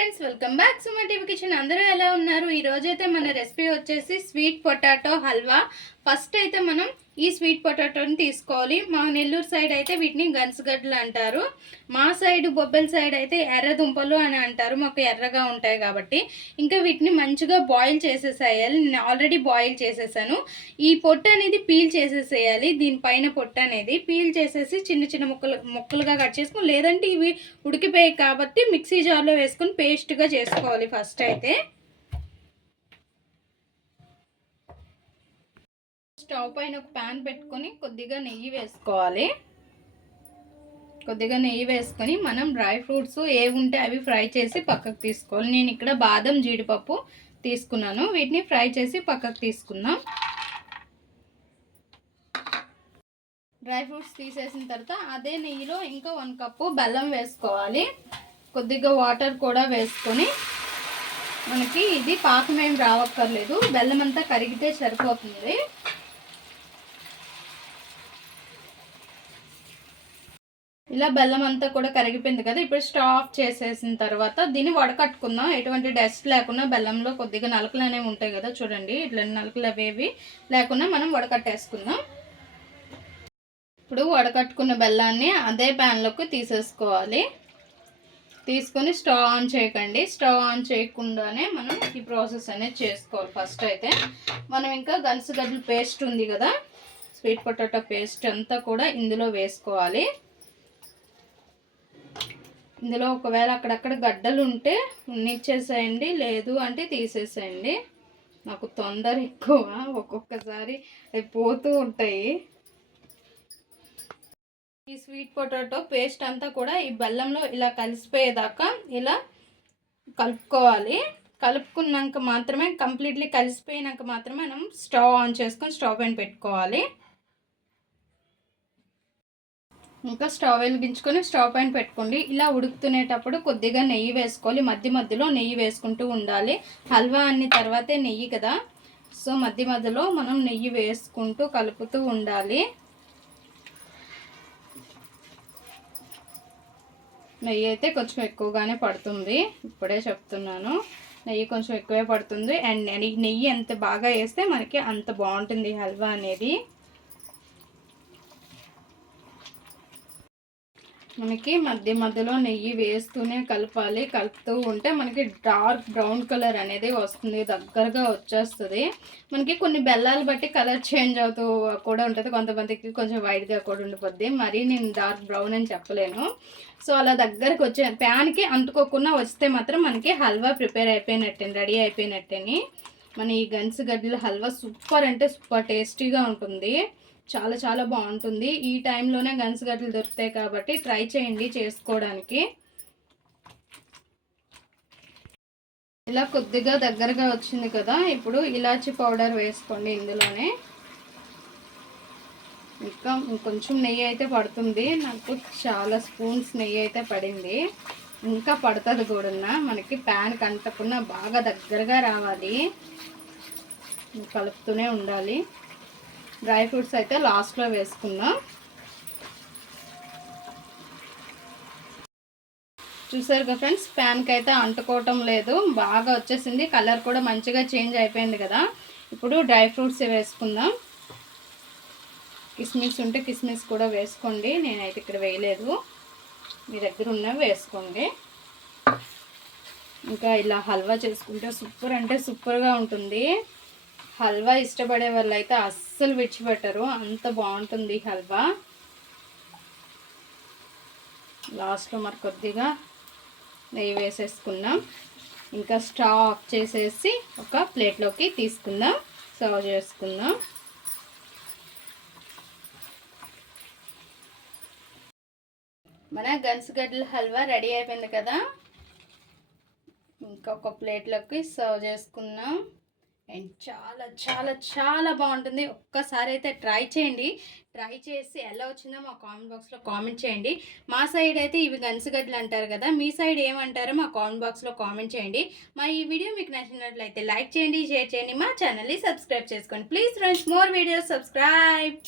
Friends welcome back Suma TV kitchen అందరూ ఎలా ఉన్నారు? ఈ రోజైతే మన రెసిపీ వచ్చేసి స్వీట్ పొటాటో హల్వా. ఫస్ట్ అయితే మనం ఈ స్వీట్ పొటాటోని తీసుకోవాలి. మా నెల్లూరు సైడ్ అయితే వీటిని గన్సగడ్డలు అంటారు. మా సైడ్ బొబ్బెల సైడ్ అయితే ఎర్ర దుంపలు అని అంటారు. మాకు ఎర్రగా ఉంటాయి కాబట్టి. ఇంకా వీటిని మంచిగా బాయిల్ చేసేసేయాలి. నేను ఆల్రెడీ బాయిల్ చేసేసాను. ఈ పొట్టు అనేది పీల్ చేసేసేయాలి. దీనిపైన పొట్టు అనేది పీల్ చేసేసి చిన్న చిన్న ముక్కలు ముక్కలుగా కట్ చేసుకుని లేదంటే ఇవి ఉడికిపోయాయి కాబట్టి మిక్సీ జార్లో వేసుకొని పేస్ట్గా చేసుకోవాలి ఫస్ట్ అయితే. స్టవ్ పైన ఒక ప్యాన్ పెట్టుకొని కొద్దిగా నెయ్యి వేసుకోవాలి. కొద్దిగా నెయ్యి వేసుకొని మనం డ్రై ఫ్రూట్స్ ఏవి ఉంటే అవి ఫ్రై చేసి పక్కకు తీసుకోవాలి. నేను ఇక్కడ బాదం జీడిపప్పు తీసుకున్నాను. వీటిని ఫ్రై చేసి పక్కకు తీసుకుందాం. డ్రై ఫ్రూట్స్ తీసేసిన తర్వాత అదే నెయ్యిలో ఇంకా వన్ కప్పు బెల్లం వేసుకోవాలి. కొద్దిగా వాటర్ కూడా వేసుకొని మనకి ఇది పాకం ఏం రావక్కర్లేదు. బెల్లం అంతా కరిగితే సరిపోతుంది. ఇలా బెల్లం అంతా కూడా కరిగిపోయింది కదా ఇప్పుడు స్టవ్ ఆఫ్ చేసేసిన తర్వాత దీన్ని వడకట్టుకుందాం ఎటువంటి డస్ట్ లేకుండా బెల్లంలో కొద్దిగా నలకలు అనేవి ఉంటాయి కదా చూడండి ఇట్లా నలకలు అవేవి లేకుండా మనం వడకట్టేసుకుందాం ఇప్పుడు వడకట్టుకున్న బెల్లాన్ని అదే ప్యాన్లోకి తీసేసుకోవాలి. తీసుకొని స్టవ్ ఆన్ చేయకండి. స్టవ్ ఆన్ చేయకుండానే మనం ఈ ప్రాసెస్ అనేది చేసుకోవాలి ఫస్ట్ అయితే. మనం ఇంకా గన్సగడ్డల పేస్ట్ ఉంది కదా స్వీట్ పొటాటో పేస్ట్ అంతా కూడా ఇందులో వేసుకోవాలి. ఇందులో ఒకవేళ అక్కడక్కడ గడ్డలు ఉంటే ఉన్నిచ్చేసేయండి లేదు అంటే తీసేసేయండి. నాకు తొందర ఎక్కువ ఒక్కొక్కసారి అవి పోతూ ఉంటాయి. ఈ స్వీట్ పొటాటో పేస్ట్ అంతా కూడా ఈ బెల్లంలో ఇలా కలిసిపోయేదాకా ఇలా కలుపుకోవాలి. కలుపుకున్నాక మాత్రమే కంప్లీట్లీ కలిసిపోయినాక మాత్రమే మనం స్టవ్ ఆన్ చేసుకొని స్టవ్ పైన పెట్టుకోవాలి. ఇంకా స్టవ్ వెలిగించుకొని స్టవ్ పైన పెట్టుకోండి. ఇలా ఉడుకుతునేటప్పుడు కొద్దిగా నెయ్యి వేసుకోవాలి. మధ్య మధ్యలో నెయ్యి వేసుకుంటూ ఉండాలి. హల్వా అన్ని తర్వాతే నెయ్యి కదా. సో మధ్య మధ్యలో మనం నెయ్యి వేసుకుంటూ కలుపుతూ ఉండాలి. నెయ్యి అయితే కొంచెం ఎక్కువగానే పడుతుంది. ఇప్పుడే చెప్తున్నాను. నెయ్యి కొంచెం ఎక్కువే పడుతుంది. అండ్ నెయ్యి ఎంత బాగా వేస్తే మనకి అంత బాగుంటుంది హల్వా అనేది. మనకి మధ్య మధ్యలో నెయ్యి వేస్తూనే కలపాలి. కలుపుతూ ఉంటే మనకి డార్క్ బ్రౌన్ కలర్ అనేది వస్తుంది దగ్గరగా వచ్చేస్తుంది. మనకి కొన్ని బెల్లాలు బట్టి కలర్ చేంజ్ అవుతూ కూడా ఉంటుంది. కొంతమందికి కొంచెం వైట్గా కూడా ఉండిపోద్ది. మరీ నేను డార్క్ బ్రౌన్ అని చెప్పలేను. సో అలా దగ్గరకు వచ్చే ప్యాన్కి అంటుకోకుండా వస్తే మాత్రం మనకి హల్వా ప్రిపేర్ అయిపోయినట్టేని రెడీ అయిపోయినట్టేని. మన ఈ గన్స్ గడ్డల హల్వా సూపర్ అంటే సూపర్ టేస్టీగా ఉంటుంది. చాలా చాలా బాగుంటుంది. ఈ టైంలోనే గంటలు దొరుకుతాయి కాబట్టి ట్రై చేయండి చేసుకోవడానికి. ఇలా కొద్దిగా దగ్గరగా వచ్చింది కదా ఇప్పుడు ఇలాచి పౌడర్ వేసుకోండి ఇందులోనే. ఇంకా కొంచెం నెయ్యి అయితే పడుతుంది. నాకు చాలా స్పూన్స్ నెయ్యి అయితే పడింది. ఇంకా పడుతుంది కూడా మనకి ప్యాన్ కంటకుండా బాగా దగ్గరగా రావాలి. కలుపుతూనే ఉండాలి. డ్రై ఫ్రూట్స్ అయితే లాస్ట్లో వేసుకుందాం చూసారు కదా ఫ్రెండ్స్ ప్యాన్కి అయితే అంటుకోవటం లేదు బాగా వచ్చేసింది కలర్ కూడా మంచిగా చేంజ్ అయిపోయింది కదా. ఇప్పుడు డ్రై ఫ్రూట్స్ వేసుకుందాం. కిస్మిస్ ఉంటే కిస్మిస్ కూడా వేసుకోండి నేనైతే ఇక్కడ వేయలేదు. మీ దగ్గర ఉన్నవి వేసుకోండి. ఇంకా ఇలా హల్వా చేసుకుంటే సూపర్ అంటే సూపర్గా ఉంటుంది. హల్వా ఇష్టపడే వాళ్ళు అయితే అస్సలు విడిచిపెట్టరు. అంత బాగుంటుంది హల్వా. లాస్ట్లో మరి కొద్దిగా నెయ్యి వేసేసుకుందాం ఇంకా స్టవ్ ఆఫ్ చేసేసి ఒక ప్లేట్లోకి తీసుకుందాం. సర్వ్ చేసుకుందాం. మన గన్సుగడ్డల హల్వా రెడీ అయిపోయింది కదా. ఇంకొక ప్లేట్లోకి సర్వ్ చేసుకుందాం. అండ్ చాలా చాలా చాలా బాగుంటుంది. ఒక్కసారి అయితే ట్రై చేయండి. ట్రై చేసి ఎలా వచ్చిందో మా కామెంట్ బాక్స్లో కామెంట్ చేయండి. మా సైడ్ అయితే ఇవి గన్సుగడ్డలు అంటారు కదా మీ సైడ్ ఏమంటారో మా కామెంట్ బాక్స్లో కామెంట్ చేయండి. మా ఈ వీడియో మీకు నచ్చినట్లయితే లైక్ చేయండి షేర్ చేయండి మా ఛానల్ని సబ్స్క్రైబ్ చేసుకోండి. Please friends more videos subscribe.